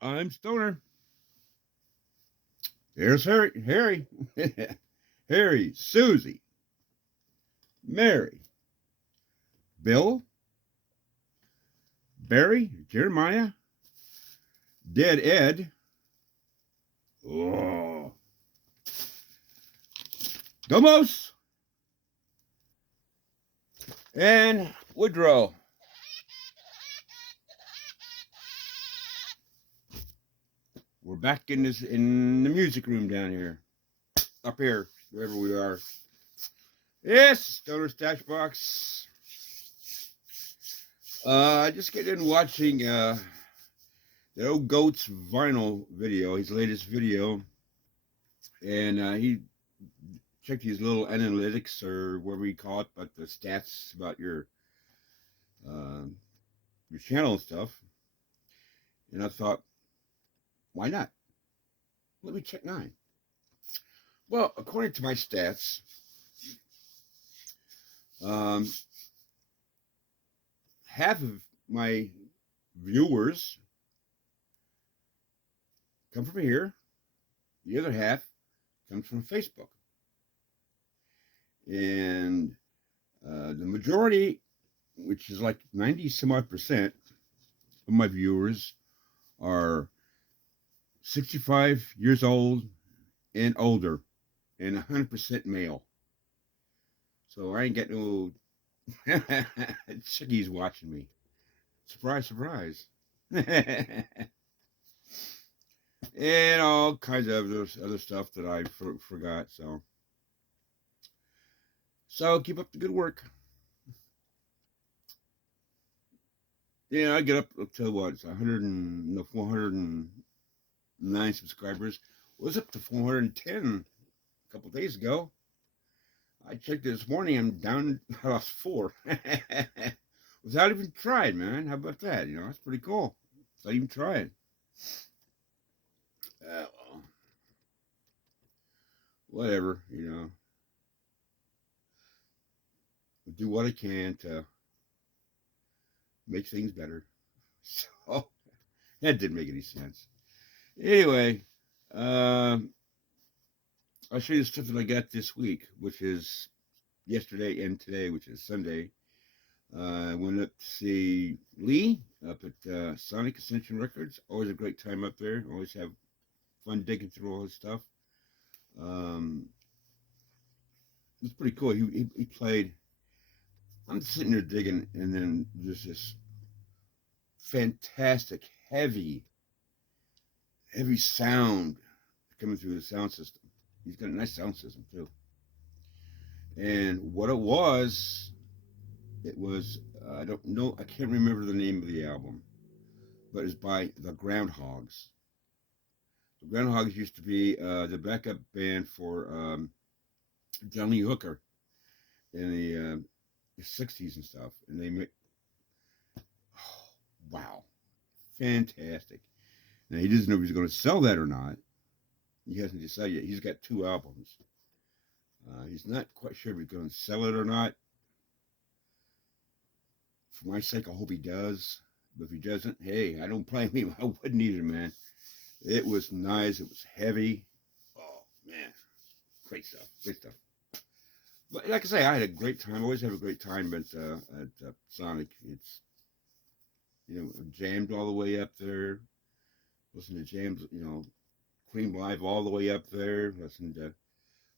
I'm Stoner. Here's Harry, Harry, Susie, Mary, Bill, Barry, Jeremiah, Dead Ed, oh, Domos, and Woodrow. We're back in the music room down here, up here, wherever we are. Yes, Stoner Stash Box. I just get in watching the old Goat's vinyl video, his latest video, and he checked his little analytics or whatever you call it, but the stats about uh, your channel and stuff. And I thought, why not? Let me check mine. Well, according to my stats, um, half of my viewers come from here. The other half comes from Facebook. And the majority, which is like 90 some odd percent of my viewers, are 65 years old and older and 100% male. So I ain't got no chickies watching me. Surprise, surprise. And all kinds of other stuff that I forgot. So keep up the good work. Yeah, I get up to what? It's 100 and no 409 subscribers. It was up to 410 a couple days ago. I checked it this morning. I'm down. I lost 4 without even trying, man. How about that? That's pretty cool. Without even trying. Well, whatever. Do what I can to make things better. So that didn't make any sense. Anyway, I'll show you the stuff that I got this week, which is yesterday and today, which is Sunday. I went up to see Lee up at Sonic Ascension Records. Always a great time up there. Always have fun digging through all his stuff. It's pretty cool. He played. I'm sitting there digging, and then there's this fantastic, heavy sound coming through the sound system. He's got a nice sound system too. And what it was I don't know, I can't remember the name of the album, but it's by the Groundhogs. The Groundhogs used to be the backup band for John Lee Hooker in the 60s and stuff. And they made, oh, wow, fantastic. Now, he doesn't know if he's going to sell that or not. He hasn't decided yet. He's got 2 albums. He's not quite sure if he's going to sell it or not. For my sake, I hope he does. But if he doesn't, hey, I don't blame him. I wouldn't either, man. It was nice. It was heavy. Oh, man. Great stuff. Great stuff. But like I say, I had a great time. I always have a great time at Sonic. It's, jammed all the way up there. Listen to jams, Cream Live all the way up there. Listen to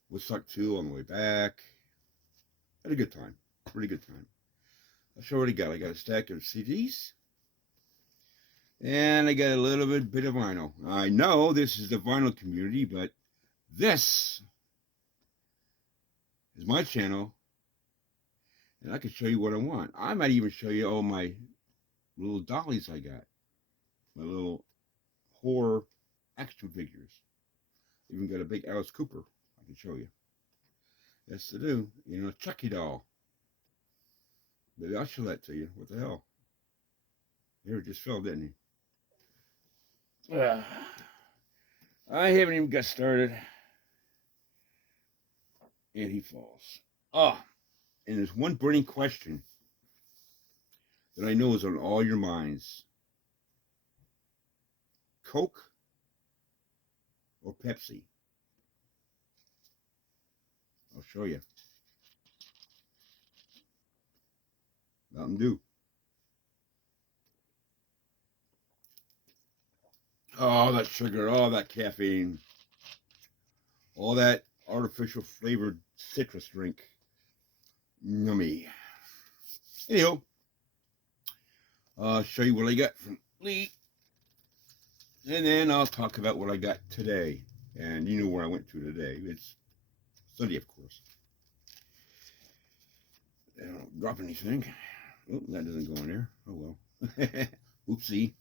Woodstock 2 on the way back. Had a good time. Pretty good time. I'll show what I got. I got a stack of CDs. And I got a little bit of vinyl. I know this is the vinyl community, but this is my channel. And I can show you what I want. I might even show you all my little dollies I got. My little horror action figures. Even got a big Alice Cooper I can show you. Yes, to do. Chucky doll. Maybe I'll show that to you. What the hell? Here it just fell, didn't he? I haven't even got started. And he falls. And there's one burning question that I know is on all your minds. Coke or Pepsi? I'll show you. Mountain Dew. All that sugar, all that caffeine, all that artificial flavored citrus drink. Yummy. Anyhow, I'll show you what I got from Lee. And then I'll talk about what I got today. And you know where I went to today. It's Sunday, of course. I don't drop anything. Oh, that doesn't go in there. Oh, well. Oopsie.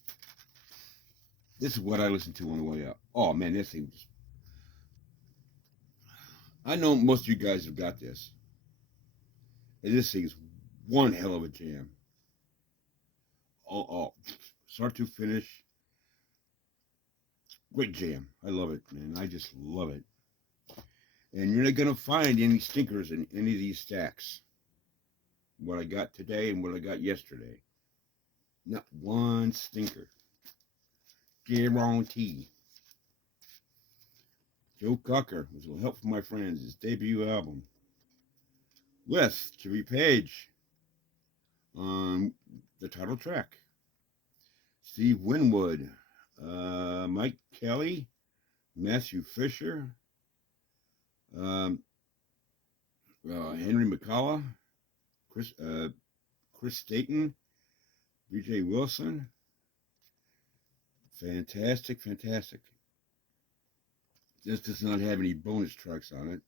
This is what I listened to on the way up. Oh, man, this thing was... I know most of you guys have got this. And this thing is one hell of a jam. Oh, start to finish. Great jam. I love it, man. I just love it. And you're not going to find any stinkers in any of these stacks. What I got today and what I got yesterday. Not one stinker. Guarantee. Joe Cocker, which will help from my friends, his debut album. With Jimmy Page on the title track. Steve Winwood, Mike Kelly, Matthew Fisher, Henry McCullough, Chris Staten, B.J. Wilson. Fantastic, fantastic. This does not have any bonus tracks on it,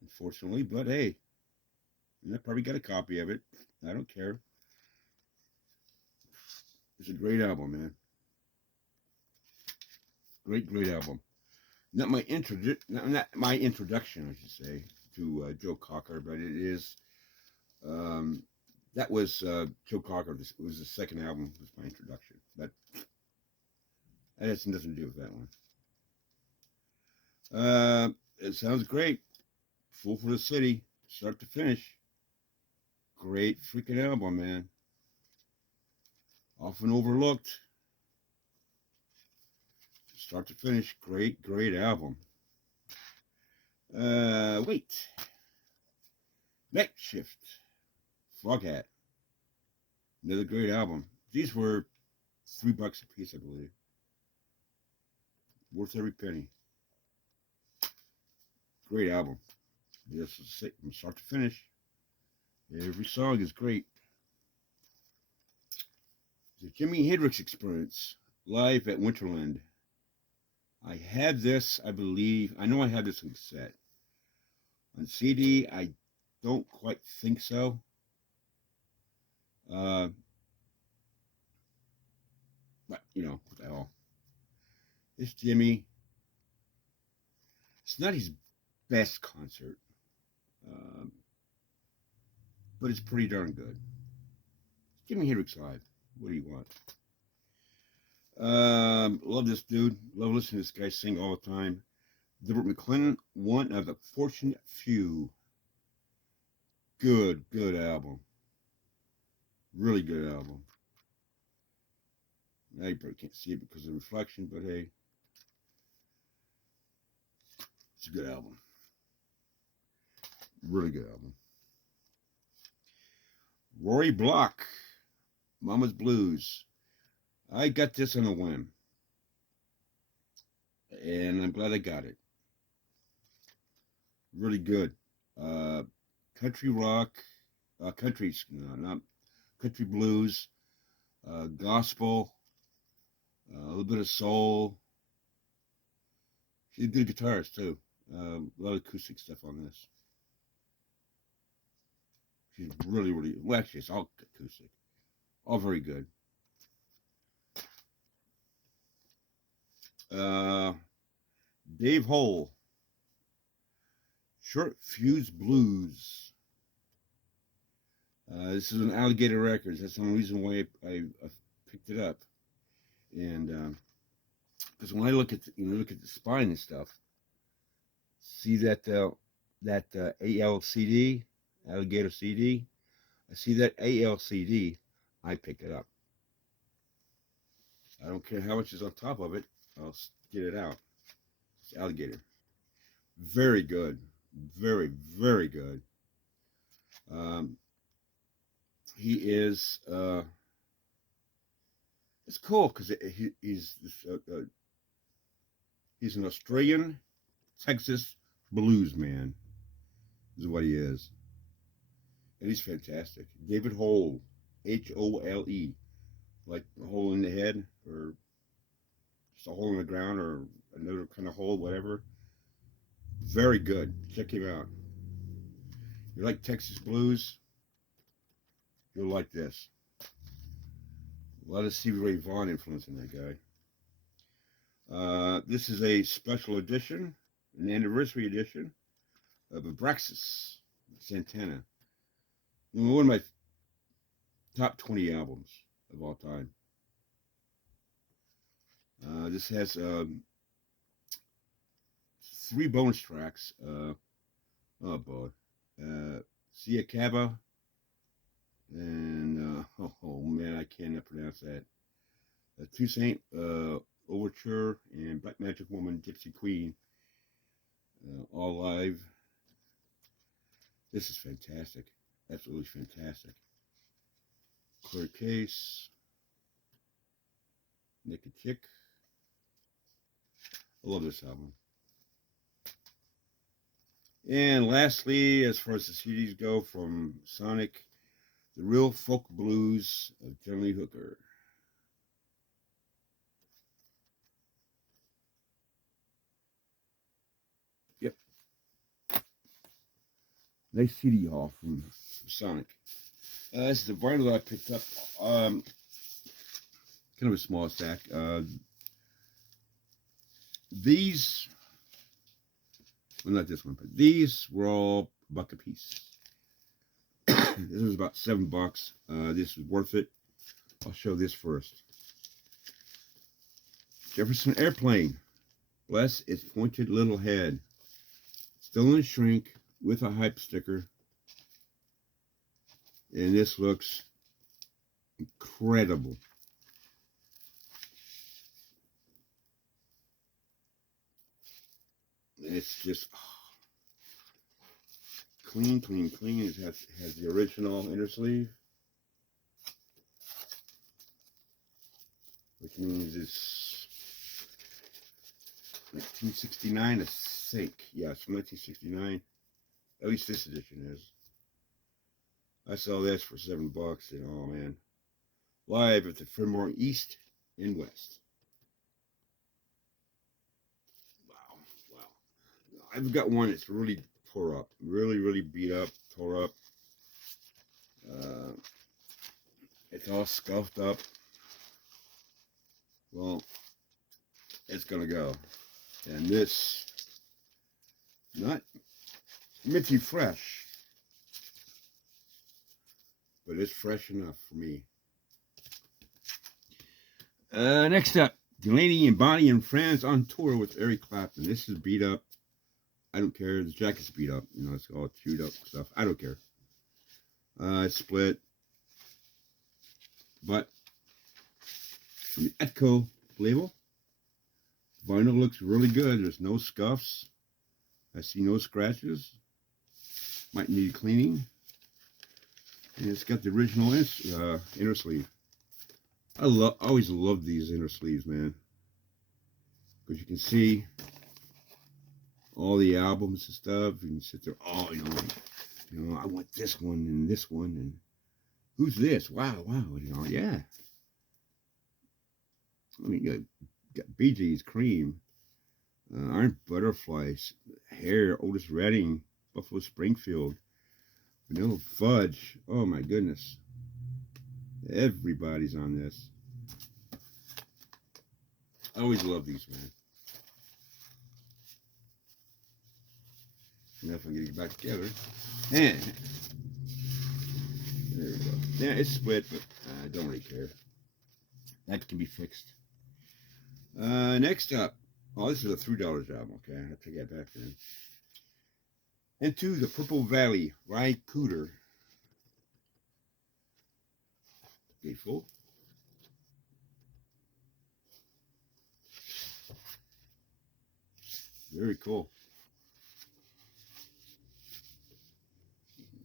unfortunately, but hey, I probably got a copy of it. I don't care. It's a great album, man. Great album. Not my introduction, I should say, to Joe Cocker, but it is. That was Joe Cocker. It was the second album. Was my introduction, but that has nothing to do with that one. It sounds great. Fool for the City, start to finish. Great freaking album, man. Often overlooked. Start to finish, great album. Wait. Night Shift. Froghat. Another great album. These were $3 a piece, I believe. Worth every penny. Great album. This is it from start to finish. Every song is great. The Jimi Hendrix Experience, live at Winterland. I have this, I believe. I know I have this on cassette. On CD, I don't quite think so. But, you know, what the hell. This Jimmy, it's not his best concert. But it's pretty darn good. Jimi Hendrix live. What do you want? Love this dude. Love listening to this guy sing all the time. Gilbert McClellan, one of the fortunate few. Good album. Really good album. Now you probably can't see it because of the reflection, but hey, it's a good album. Really good album. Rory Block, Mama's Blues. I got this on a whim, and I'm glad I got it. Really good. Country rock, country blues, gospel, a little bit of soul. She's a good guitarist too. A lot of acoustic stuff on this. She's really, well, actually, it's all acoustic. All very good. Dave Hole, Short Fuse Blues. This is an Alligator Records. That's the only reason why I picked it up. And because when I look at the spine and stuff, see that ALCD, Alligator CD. I see that ALCD. I pick it up. I don't care how much is on top of it. I'll get it out. It's alligator. Very good. Very, very good. Um, he is, it's cool because he's an Australian Texas blues man, is what he is. And he's fantastic. David Hole, Hole, like a hole in the head, or just a hole in the ground, or another kind of hole, whatever. Very good. Check him out. You like Texas blues? You'll like this. A lot of Stevie Ray Vaughan influence in that guy. This is a special edition, an anniversary edition of Abraxas Santana. One of my top 20 albums of all time. This has 3 bonus tracks. Oh boy. Sia Cava and oh man, I cannot pronounce that. Toussaint Overture and Black Magic Woman, Gypsy Queen, all live. This is fantastic. Absolutely fantastic. Clear case. Naked Chick. I love this album. And lastly, as far as the CDs go from Sonic, The Real Folk Blues of John Lee Hooker. Yep. Nice CD haul from Sonic. This is the vinyl that I picked up. Kind of a small stack. These, well, not this one, but these were all $1 a piece. This was about $7. This is worth it. I'll show this first. Jefferson Airplane. Bless its pointed little head. Still in shrink with a hype sticker. And this looks incredible. It's just clean, clean, clean. It has the original inner sleeve, which means it's 1969, I think. Yeah, it's from 1969. At least this edition is. I saw this for $7, and oh man, live at the Fillmore East and West. Wow, wow. I've got one that's really tore up, really beat up, tore up. It's all scuffed up. Well, it's gonna go. And this, not minty fresh, but it's fresh enough for me. Next up, Delaney and Bonnie and Friends on tour with Eric Clapton. This is beat up. I don't care. The jacket's beat up. You know, it's all chewed up stuff. I don't care. It's split. But from the Etco label, vinyl looks really good. There's no scuffs. I see no scratches. Might need cleaning. And it's got the original inner sleeve. I always love these inner sleeves, man, because you can see all the albums and stuff. You can sit there, oh, you know, I want this one and this one, and who's this? Wow, you know, yeah. I mean, you got Bee Gees, Cream, Iron Butterflies, Hair, Otis Redding, Buffalo Springfield, Vanilla Fudge. Oh my goodness. Everybody's on this. I always love these, man. Now if I get it back together. And there we go. Yeah, it's split, but I don't really care. That can be fixed. Next up. Oh, this is a $3 album. Okay, I have to get back then. Into the Purple Valley, Ry Cooder. Gatefold. Very cool.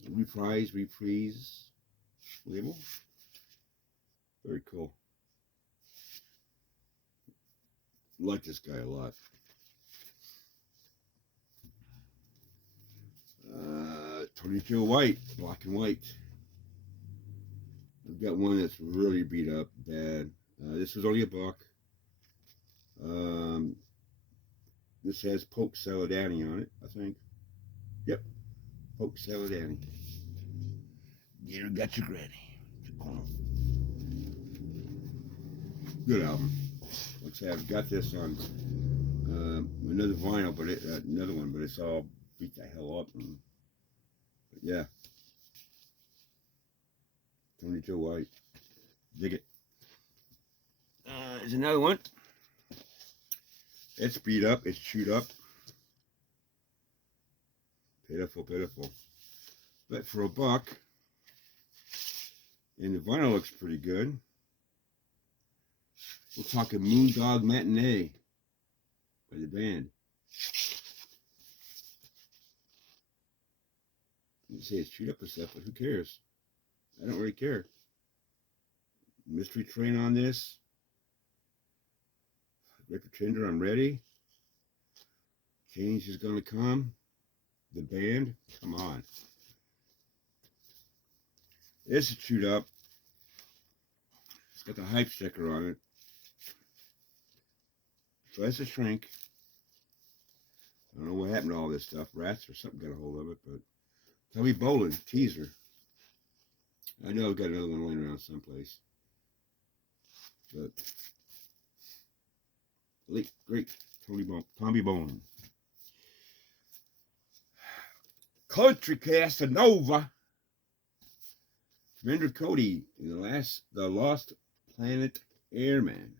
Reprise label. Very cool. Like this guy a lot. 22 white, black and white. I've got one that's really beat up bad. This was only $1. This has Poke Salad Annie on it, I think. Yep, Poke Salad Annie. You got your granny. Good album. Like I say, I've got this on another vinyl, but another one, but it's all beat the hell up. And, yeah. 22 white. Dig it. There's another one. It's beat up. It's chewed up. Pitiful, pitiful. But for $1, and the vinyl looks pretty good. We're talking Moondog Matinee by the band. You say it's chewed up and stuff, but who cares? I don't really care. Mystery Train on this. Record Tender, I'm ready. Change is gonna come. The band, come on. This is chewed up. It's got the hype sticker on it. Tries to shrink. I don't know what happened to all this stuff. Rats or something got a hold of it, but Tubby Bowling, teaser. I know I've got another one laying around someplace. But late, great Tommy Bowling. Country Casanova. Commander Cody in the Lost Planet Airman.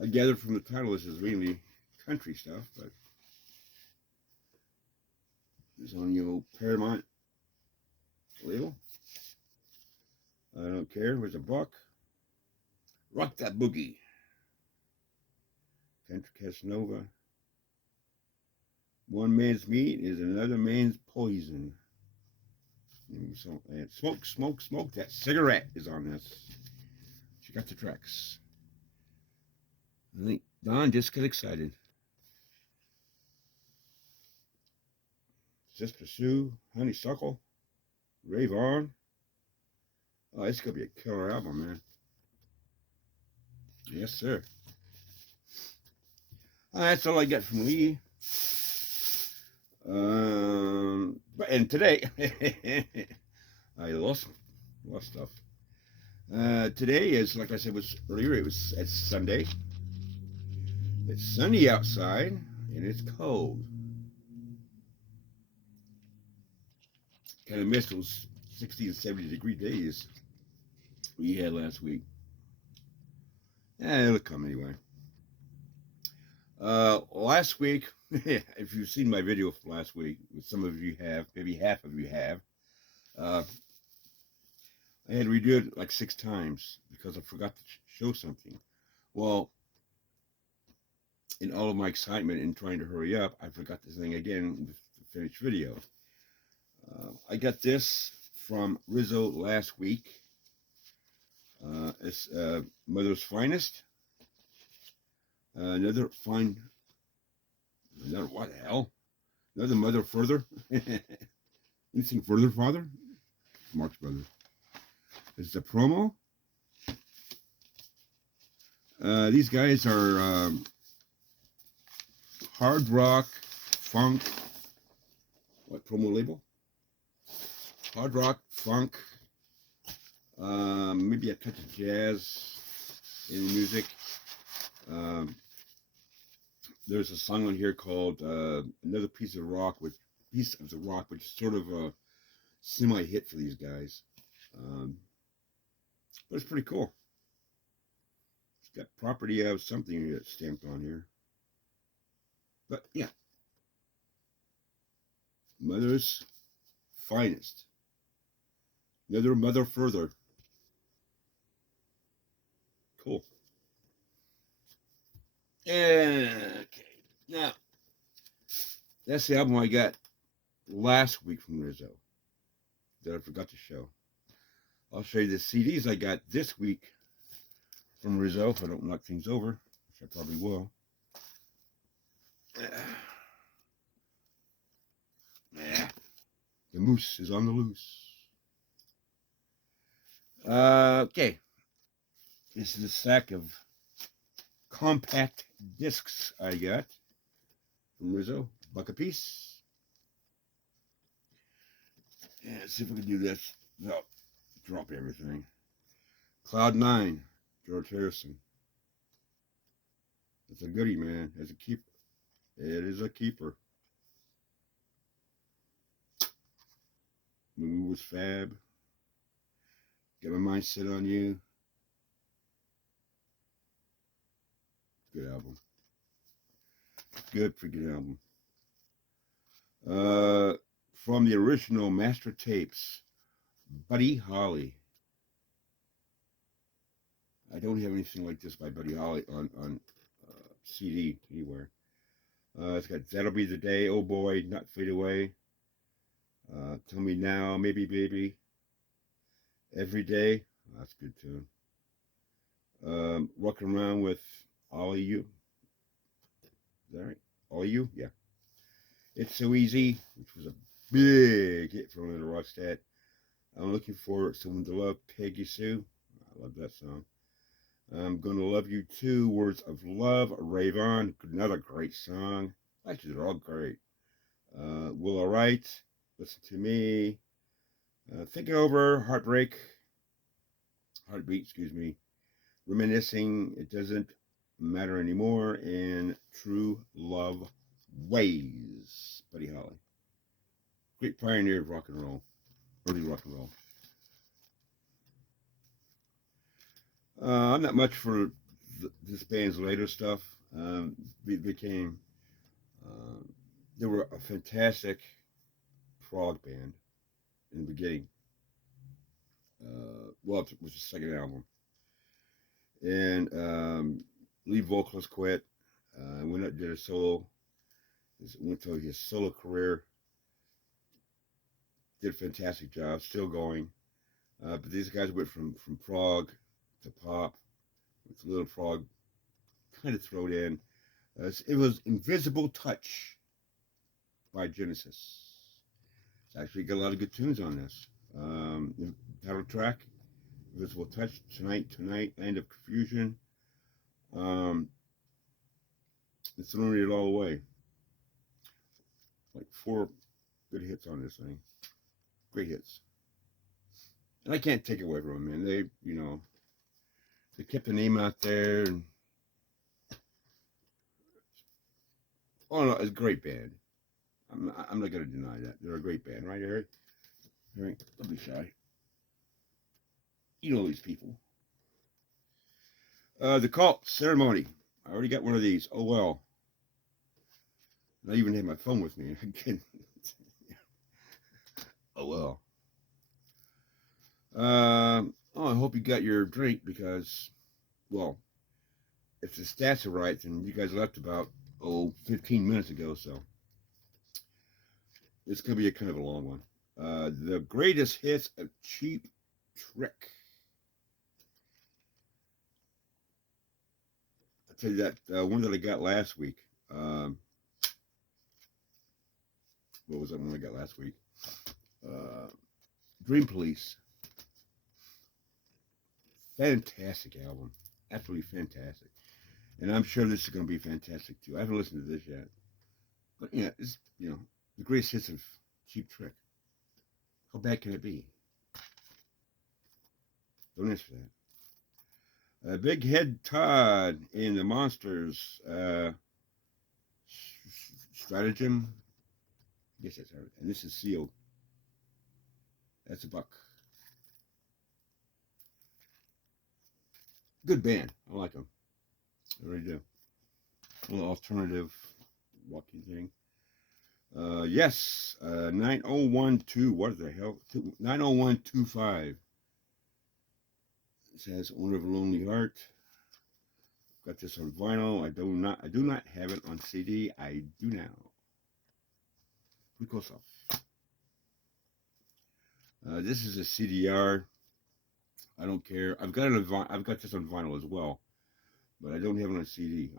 I gather from the title this is mainly country stuff, but it's on the old Paramount label. I don't care. It was $1. Rock that boogie. Country Casanova. One man's meat is another man's poison. And smoke, smoke, smoke. That cigarette is on this. Check out the tracks. I think Don just got excited. Sister Sue, Honeysuckle, Rave On. Oh, it's going to be a killer album, man. Yes, sir. That's all I got from Lee. And today, I lost stuff. Today is, like I said was earlier, it's Sunday. It's sunny outside, and it's cold. Kind of missed those 60 and 70 degree days we had last week. It'll come anyway. Last week, if you've seen my video from last week, which some of you have, maybe half of you have, I had to redo it like 6 times because I forgot to show something. Well, in all of my excitement and trying to hurry up, I forgot this thing again, the finished video. I got this from Rizzo last week. It's Mother's Finest. Another what the hell? Another Mother Further. Anything further, Father? Mark's brother. It's a promo. These guys are hard rock, funk. What promo label? Hard rock, funk. Maybe a touch of jazz in the music. There's a song on here called Another Piece of Rock, which is sort of a semi-hit for these guys. But it's pretty cool. It's got property of something that's stamped on here. But yeah. Mother's Finest. Another Mother Further. Cool. Okay. Now, that's the album I got last week from Rizzo that I forgot to show. I'll show you the CDs I got this week from Rizzo if I don't knock things over, which I probably will. Yeah, the moose is on the loose. Okay. This is a stack of compact discs I got from Rizzo. Buck a piece. Yeah, let's see if we can do this without dropping everything. Cloud 9, George Harrison. It's a goodie, man. It's a keeper. It is a keeper. The movie was fab. Get my mind set on you. Good album. Good freaking album. From the original master tapes, Buddy Holly. I don't have anything like this by Buddy Holly on CD anywhere. It's got That'll Be the Day, Oh Boy, Not Fade Away. Tell Me Now, Maybe Baby. Every Day. That's a good tune. Rockin' Around with All of You. Is that right? All of You? Yeah. It's So Easy, which was a big hit for Linda Ronstadt. I'm Looking for Someone to Love, Peggy Sue. I love that song. I'm Gonna Love You Too, Words of Love, Ray Vaughan. Another great song. Actually, they're all great. Will Alright, Listen to Me. Think It Over, Heartbeat, excuse me. Reminiscing, It Doesn't Matter Anymore, and True Love Ways. Buddy Holly. Great pioneer of rock and roll. Early rock and roll. I'm not much for this band's later stuff. They were a fantastic prog band in the beginning. Well, it was the second album. And lead vocalist quit. Went up, did a solo. Went to his solo career. Did a fantastic job. Still going. But these guys went from prog to pop with a little prog kind of thrown in. It was Invisible Touch by Genesis. It's actually got a lot of good tunes on this. The title track, Invisible Touch, Tonight, Land of Confusion. It's throwing it all away. Like 4 good hits on this thing. Great hits. And I can't take it away from them, man. They, they kept the name out there. And, oh, no, it's a great band. I'm not going to deny that. They're a great band, right, Eric? Eric, don't be shy. You know these people. The Cult, Ceremony. I already got one of these. Oh, well. I even have my phone with me. Oh, well. I hope you got your drink because, well, if the stats are right, then you guys left about, 15 minutes ago, so it's going to be a kind of a long one. The Greatest Hits of Cheap Trick. I'll tell you that one that I got last week. What was that one I got last week? Dream Police. Fantastic album. Absolutely fantastic. And I'm sure this is going to be fantastic too. I haven't listened to this yet. But yeah, it's, the greatest hits of Cheap Trick. How bad can it be? Don't answer that. Big Head Todd in the Monsters Stratagem. I guess that's right. And this is sealed. That's a buck. Good band. I like them. I really do. A little alternative walking thing. Yes. 9012. What the hell? 90125. It says Owner of a Lonely Heart. Got this on vinyl. I do not have it on CD. I do now. Pretty cool stuff. This is a CDR. I don't care. I've got this on vinyl as well, but I don't have it on CD.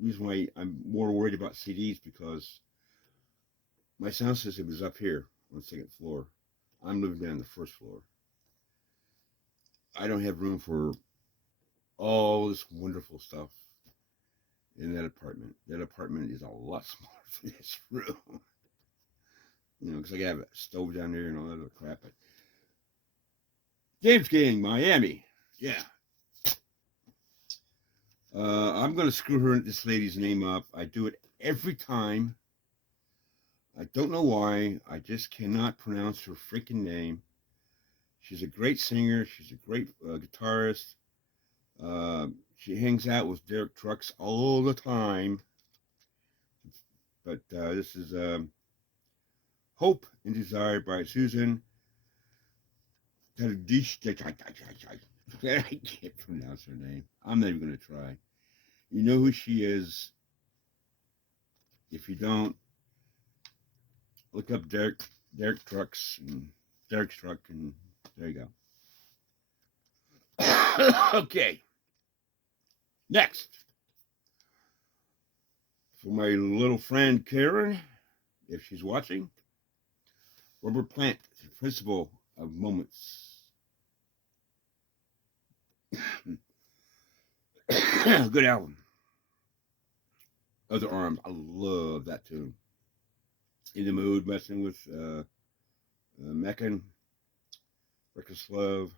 Reason why I'm more worried about CDs because my sound system is up here on the second floor. I'm living down on the first floor. I don't have room for all this wonderful stuff in that apartment. That apartment is a lot smaller than this room. You know, because I have a stove down there and all that other crap. But James Gang, Miami. Yeah. I'm going to screw this lady's name up. I do it every time. I don't know why. I just cannot pronounce her freaking name. She's a great singer. She's a great guitarist. She hangs out with Derek Trucks all the time. But this is Hope and Desire by Susan. I can't pronounce her name. I'm not even going to try. You know who she is. If you don't, look up Derek Trucks and Derek's Truck, and there you go. Okay. Next. For my little friend Karen, if she's watching, Robert Plant, the principal of Moments. Good album. Other Arms, I love that tune. In the Mood, messing with Meccan, Reckless Love,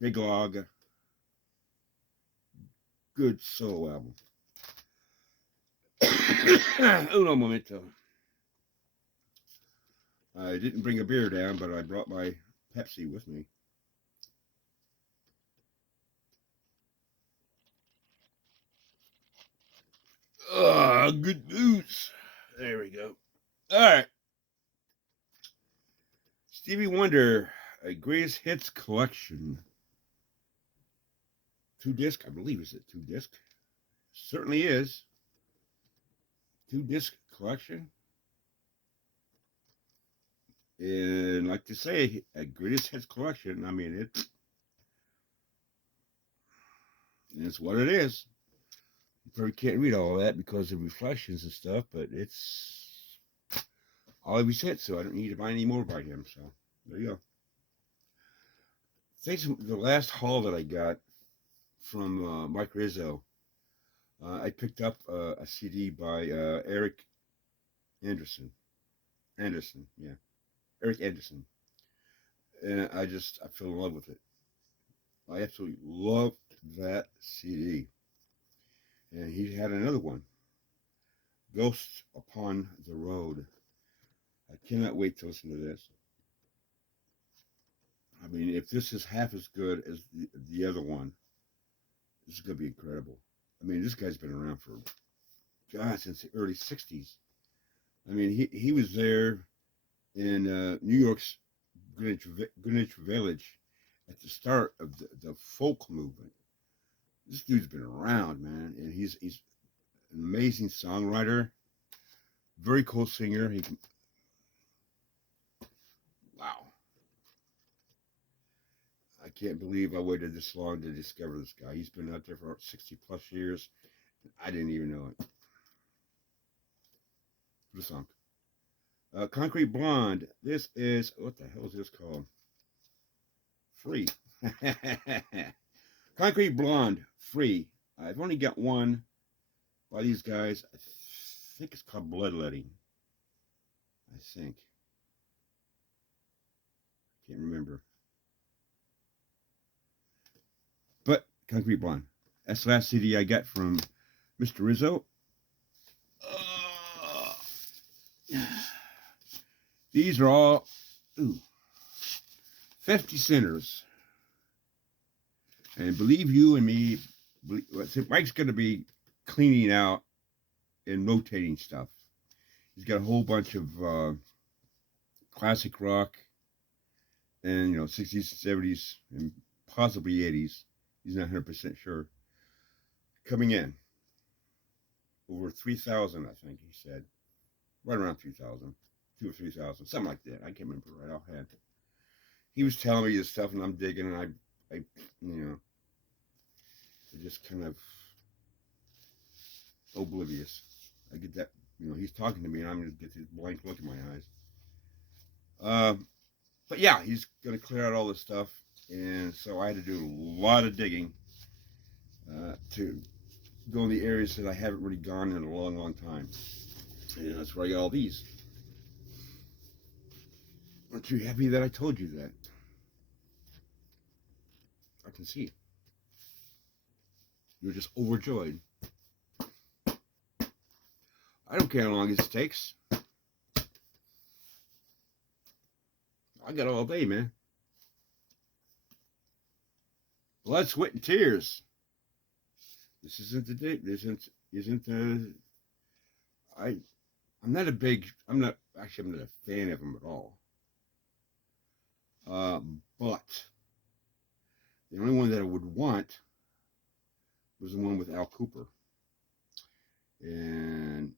Big Log. Good solo album. Uno momento. I didn't bring a beer down, but I brought my Pepsi with me. Good news. There we go. All right. Stevie Wonder, a greatest hits collection. 2-disc, I believe. Is it 2-disc? Certainly is. 2-disc collection. And like to say, a greatest hits collection. I mean, it's what it is. You probably can't read all of that because of reflections and stuff, but it's all of his hits, so I don't need to buy any more by him. So there you go. Thanks to the last haul that I got from Mike Rizzo, I picked up a CD by Eric Anderson. Yeah. Eric Anderson. And I fell in love with it. I absolutely love that CD. And he had another one, Ghosts Upon the Road. I cannot wait to listen to this. I mean, if this is half as good as the other one, this is going to be incredible. I mean, this guy's been around for, God, since the early 60s. I mean, he was there in New York's Greenwich Village at the start of the folk movement. This dude's been around, man, and he's an amazing songwriter, very cool singer. Wow. I can't believe I waited this long to discover this guy. He's been out there for 60 plus years. I didn't even know it. The song. Concrete Blonde. This is, what the hell is this called? Free. Concrete Blonde, Free. I've only got one by these guys. I think it's called Bloodletting. I think. Can't remember. But Concrete Blonde. That's the last CD I got from Mr. Rizzo. These are all 50 centers. And believe you and me, Mike's going to be cleaning out and rotating stuff. He's got a whole bunch of classic rock and, 60s, 70s, and possibly 80s. He's not 100% sure. Coming in. over 3,000, I think he said. Right around 3,000. 2 or 3,000, something like that. I can't remember right offhand. He was telling me this stuff, and I'm digging, and I just kind of oblivious. I get that, he's talking to me, and I'm going to get this blank look in my eyes. But yeah, he's going to clear out all this stuff, and so I had to do a lot of digging to go in the areas that I haven't really gone in a long, long time. And that's where I got all these. Aren't you happy that I told you that? I can see it. You're just overjoyed. I don't care how long this takes. I got all day, man. Blood, sweat, and tears. This isn't the day. This isn't the. I'm not a fan of them at all. But the only one that I would want was the one with Al Cooper. And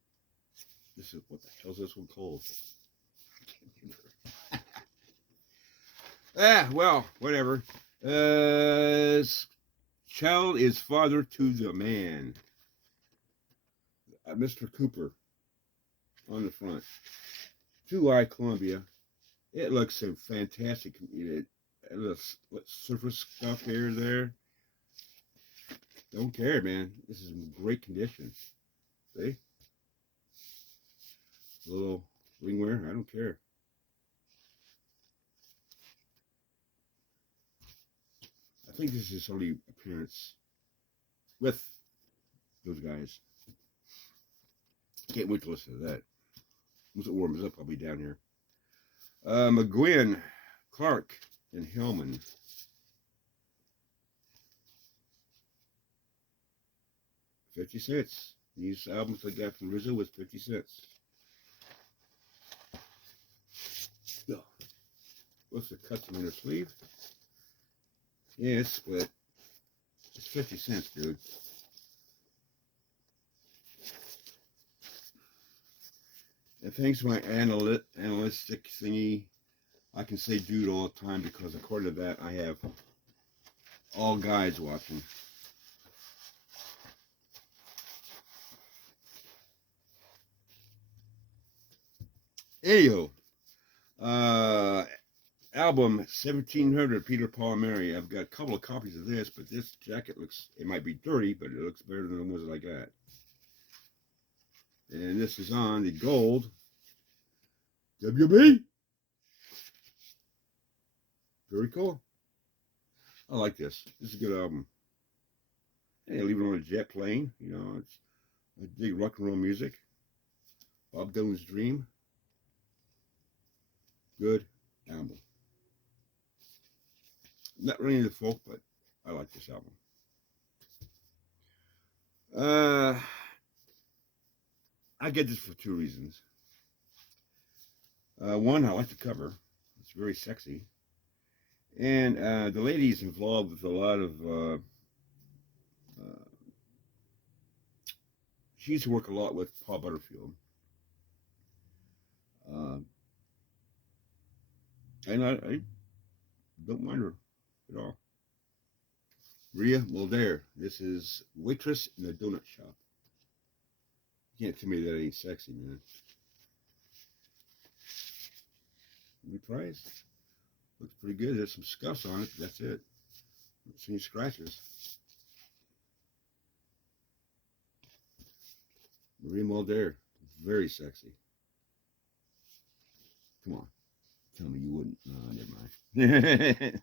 this is, what the hell is this one called? I can't remember. Well, whatever. Child is father to the man. Mr. Cooper on the front. 2i Columbia. It looks so fantastic. It looks surface stuff here, there. Don't care, man. This is in great condition. See? A little ring wear. I don't care. I think this is his only appearance with those guys. Can't wait to listen to that. Once it warms up, I'll be down here. McGuinn, Clark, and Hillman. 50 cents. These albums I got from Rizzo was 50 cents. What's the custom inner sleeve? Yeah, it's split. It's 50 cents, dude. And thanks to my analytic thingy, I can say dude all the time because according to that, I have all guys watching. Anywho, album 1700, Peter, Paul, and Mary. I've got a couple of copies of this, but this jacket looks, it might be dirty, but it looks better than the ones that I got. And this is on the gold WB. Very cool. I like this. This is a good album. Hey, leave it on a jet plane. It's I dig rock and roll music. Bob Dylan's Dream. Good album. Not really into folk, but I like this album. I get this for 2 reasons. One, I like the cover. It's very sexy. And the lady's involved with a lot of... she used to work a lot with Paul Butterfield. And I don't mind her at all. Maria Mulder. This is Waitress in a Donut Shop. You can't tell me that ain't sexy, man. Let me try it. Looks pretty good. There's some scuffs on it, but that's it. Not see any scratches. Maria Mulder. Very sexy. Come on. Tell me you wouldn't. No, never mind.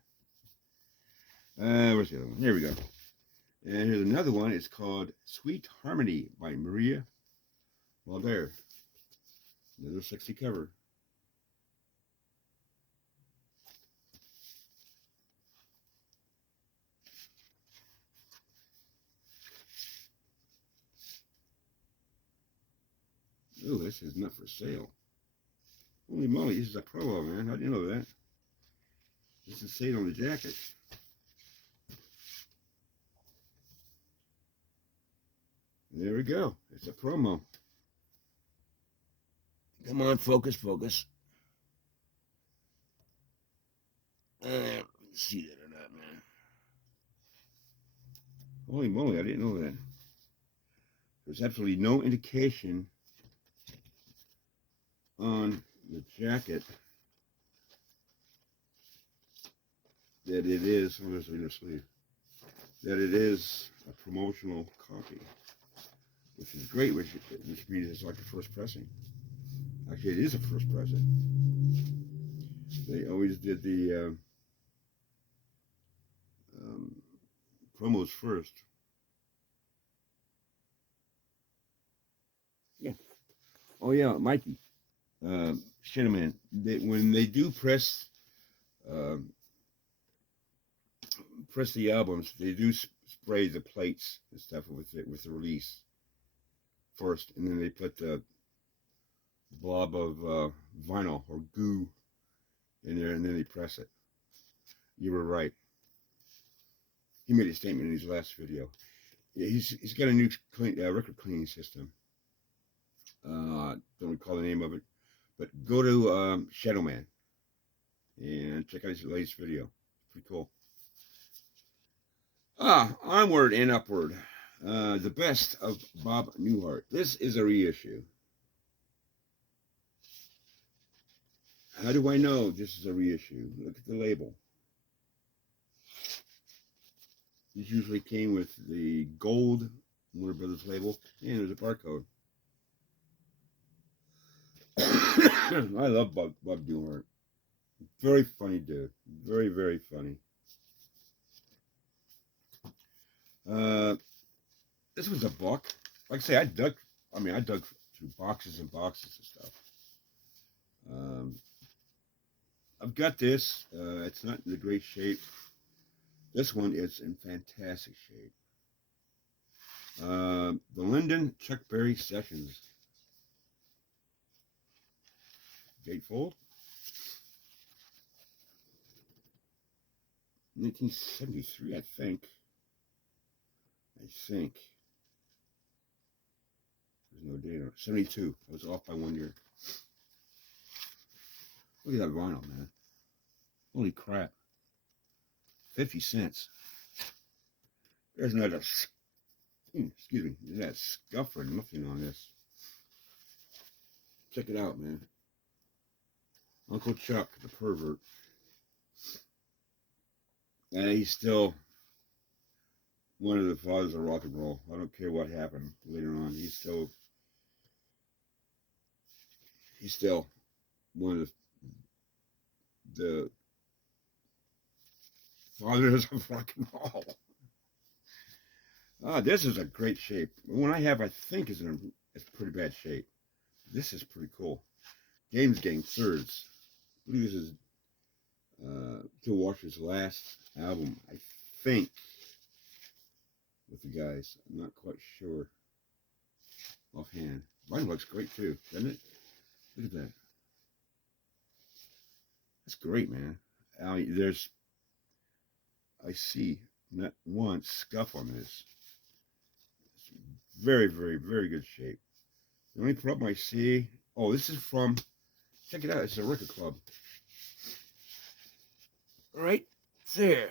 Where's the other one? Here we go. And here's another one. It's called Sweet Harmony by Maria Mulder. Another sexy cover. Oh, this is not for sale. Holy moly, this is a promo, man. How do you know that? This is saying on the jacket. There we go. It's a promo. Come on, focus, focus. See that or not, man. Holy moly, I didn't know that. There's absolutely no indication on the jacket that it is, oh, there's the inner sleeve, that it is a promotional copy, which is great, which means it's like a first pressing. Actually, it is a first pressing. They always did the promos first. Yeah. Oh yeah, Mikey. Gentlemen, when they do press the albums, they do spray the plates and stuff with the release first, and then they put the blob of vinyl or goo in there, and then they press it. You were right. He made a statement in his last video. He's got a new record cleaning system. Don't recall the name of it, but go to Shadow Man and check out his latest video. Pretty cool. Onward and upward. The best of Bob Newhart. This is a reissue. How do I know this is a reissue? Look at the label. This usually came with the gold Warner Brothers label, and there's a barcode. I love Bob Newhart. Very funny dude. Very, very funny. This was a book. Like I say, I dug through boxes and boxes of stuff. I've got this. It's not in the great shape. This one is in fantastic shape. The Lyndon Chuck Berry Sessions. Gatefold. 1973, I think. There's no date on it. 72. I was off by 1 year. Look at that vinyl, man. Holy crap. 50 cents. There's not a, excuse me, there's that scuff or nothing on this. Check it out, man. Uncle Chuck, the pervert. And he's still one of the fathers of rock and roll. I don't care what happened later on. He's still one of the fathers of rock and roll. This is a great shape. The one I have, I think, is in pretty bad shape. This is pretty cool. Games Gang Thirds. I believe this is Joe Washer's last album, I think, with the guys. I'm not quite sure offhand. Mine looks great too, doesn't it? Look at that. That's great, man. I see not one scuff on this. It's very, very, very good shape. The only problem I see, oh, this is from, check it out, it's a record club. Right there.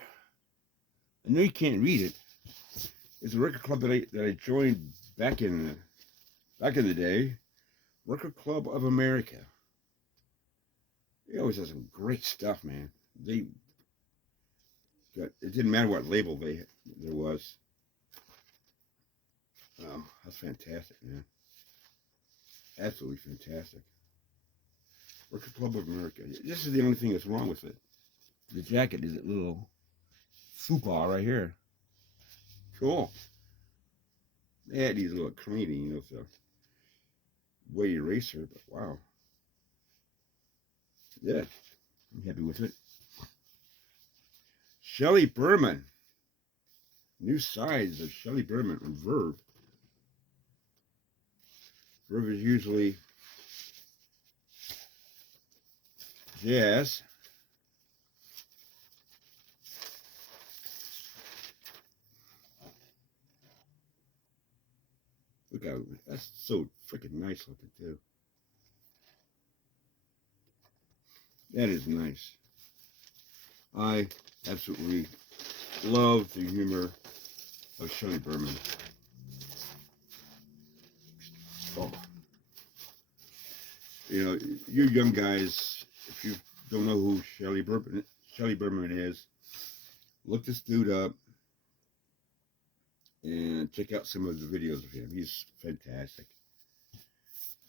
I know you can't read it. It's a record club that I joined back in the day. Record Club of America. They always have some great stuff, man. It didn't matter what label there was. That's fantastic, man. Absolutely fantastic. Record Club of America. This is the only thing that's wrong with it. The jacket is a little fupa right here. Cool. Yeah, it needs a little cleaning, you know, with a weight eraser, but wow. Yeah, I'm happy with it. Shelley Berman. New sides of Shelley Berman on Verve. Verve is usually jazz. Look how that's so freaking nice looking too. That is nice. I absolutely love the humor of Shelley Berman. Oh. You know, you young guys, if you don't know who Shelley Berman is, look this dude up and check out some of the videos of him. He's fantastic.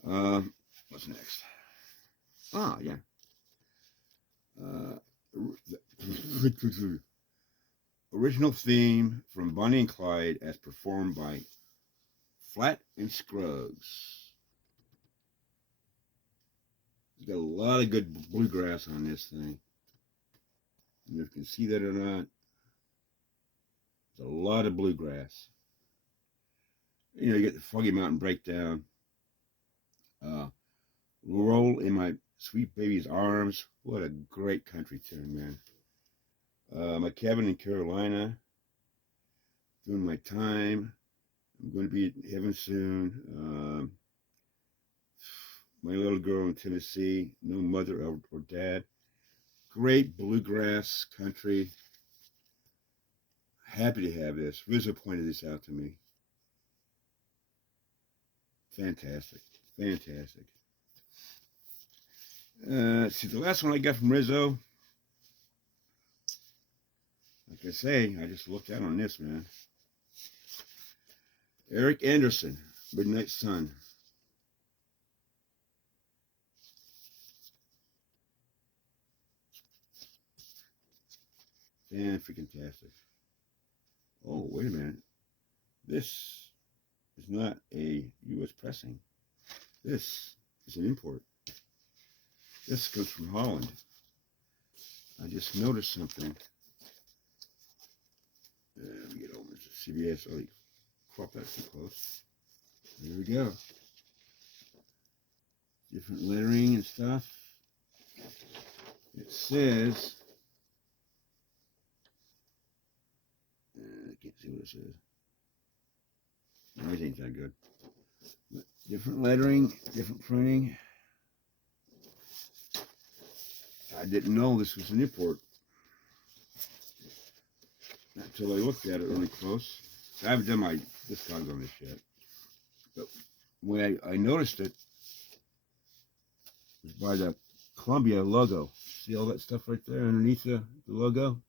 What's next? Ah, yeah. The original theme from Bonnie and Clyde as performed by Flat and Scruggs. He's got a lot of good bluegrass on this thing. And if you can see that or not, there's a lot of bluegrass. You know, you get the Foggy Mountain Breakdown. Roll in My Sweet Baby's Arms. What a great country tune, man. My Cabin in Carolina. Doing My Time. I'm going to be in heaven soon. My Little Girl in Tennessee. No Mother or Dad. Great bluegrass country. Happy to have this. Rizzo pointed this out to me. Fantastic. Fantastic. Let's see, the last one I got from Rizzo. Like I say, I just looked out on this, man. Eric Anderson, Midnight Sun. Fan-freaking-tastic. Oh, wait a minute. This is not a U.S. pressing. This is an import. This comes from Holland. I just noticed something. Let me get over to CBS. Oh, crop that too close. There we go. Different lettering and stuff. It says, I can't see what it says. Everything's not good. But different lettering, different printing. I didn't know this was an import until I looked at it really close. I haven't done my discogs on this yet. But when I noticed it, it was by the Columbia logo. See all that stuff right there underneath the logo?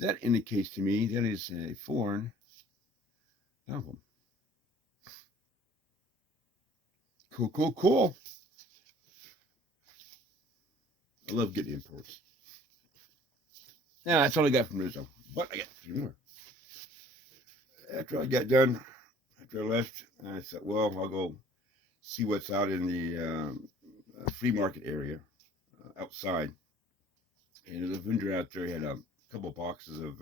That indicates to me that is a foreign album. Cool, cool, cool. I love getting imports. Yeah, that's all I got from Rizzo. But I got 3 more. After I got done, after I left, I thought, well, I'll go see what's out in the flea market area outside. And there's a vendor out there. He had a couple boxes of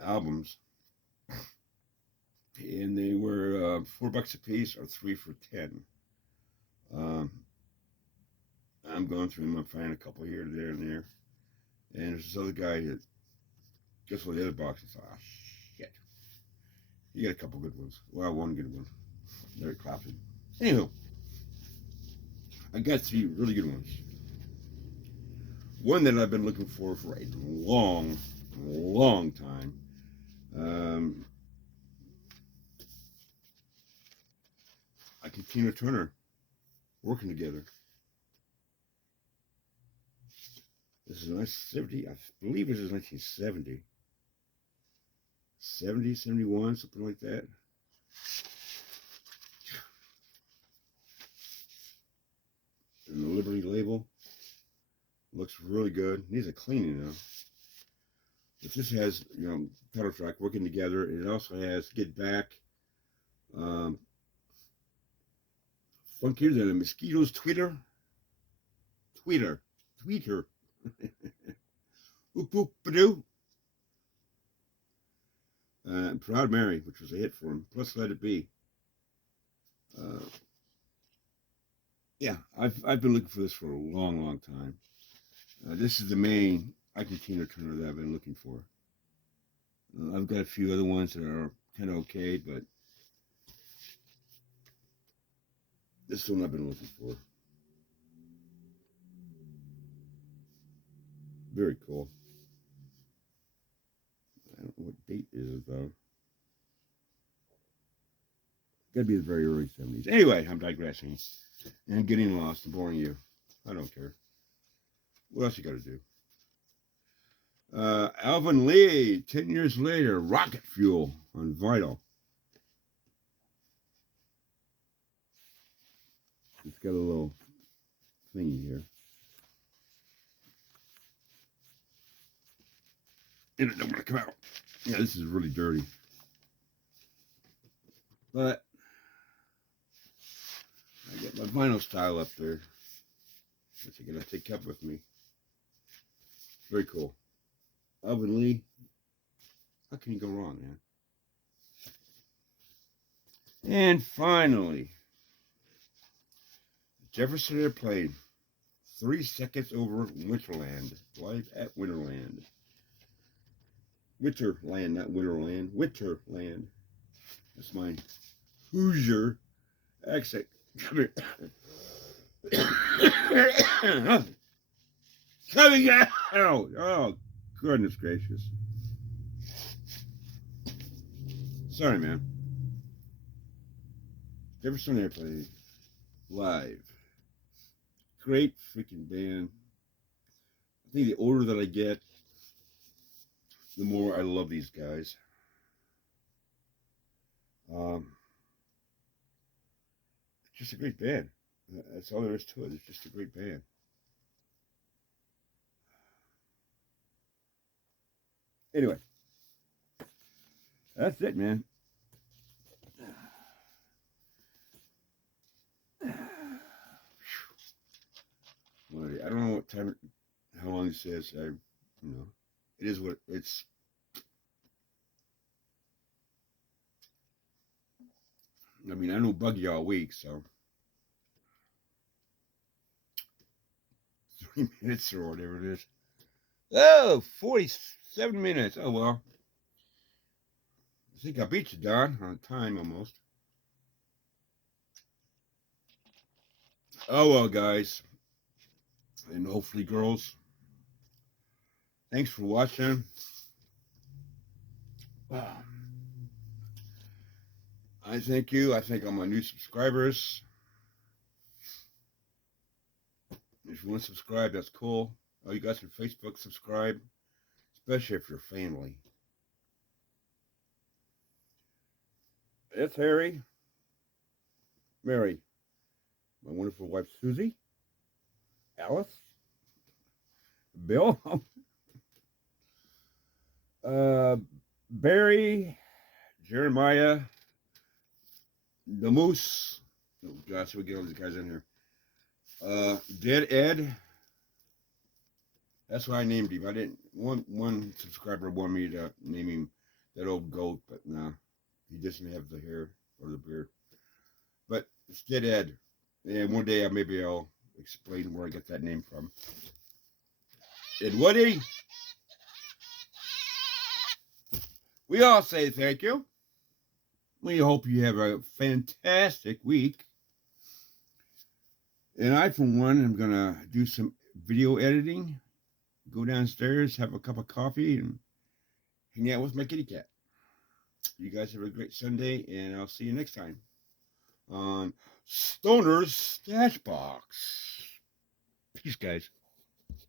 albums. And they were $4 a piece or 3 for $10. I'm going through them. I'm finding a couple here, there, and there. And there's this other guy that guess what the other box is. Ah, shit. He got a couple good ones. Well, one good one. Larry Clapton. Anywho, I got 3 really good ones. One that I've been looking for a long, long time. I and Tina Turner working together. This is 1970, I believe it is 1970. 70, 71, something like that. And the Liberty label looks really good. Needs a cleaning though. But this has, you know, title track working together. It also has Get Back, Funkier Than a Mosquito's Tweeter. Oop oop badoo. Proud Mary, which was a hit for him. Plus Let It Be. Yeah, I've been looking for this for a long, long time. This is the main Ike Tina Turner that I've been looking for. I've got a few other ones that are kind of okay, but this one I've been looking for. Very cool. I don't know what date it is though. Gotta be the very early 70s. Anyway, I'm digressing and getting lost and boring you. I don't care. What else you gotta do? Alvin Lee, 10 years later, rocket fuel on Vital. It's got a little thingy here. And it don't want to come out. Yeah, this is really dirty. But I got my vinyl style up there, which I'm gonna take up with me. Very cool. Alvin Lee. How can you go wrong, man? And finally, Jefferson Airplane, 3 seconds over Winterland, live at Winterland. Winterland, not Winterland, Winterland. That's my Hoosier accent. Coming out. Oh, goodness gracious. Sorry, man. Jefferson Airplane, live. Great freaking band. I think the older that I get, the more I love these guys. Just a great band. That's all there is to it. It's just a great band. Anyway, that's it, man. I don't know what time, how long it says. It is what it's. I mean, I don't bug you all week, so 3 minutes or whatever it is. Oh, 47 minutes. Oh, well. I think I beat you, Don, on time almost. Oh, well, guys. And hopefully, girls. Thanks for watching. I thank you. I thank all my new subscribers. If you want to subscribe, that's cool. Oh, you guys on Facebook, subscribe. Especially if you're family. It's Harry. Mary. My wonderful wife, Susie. Alice. Bill. Barry. Jeremiah. The Moose. Oh, gosh, we get all these guys in here. Dead Ed. That's why I named him. I didn't. One subscriber wanted me to name him that old goat, but no, he doesn't have the hair or the beard. But it's Dead Ed. And one day maybe I'll explain where I got that name from. And Woody. We all say thank you. We hope you have a fantastic week. And I, for one, am going to do some video editing, go downstairs, have a cup of coffee, and hang out with my kitty cat. You guys have a great Sunday, and I'll see you next time on Stoner's Stash Box. Peace, guys.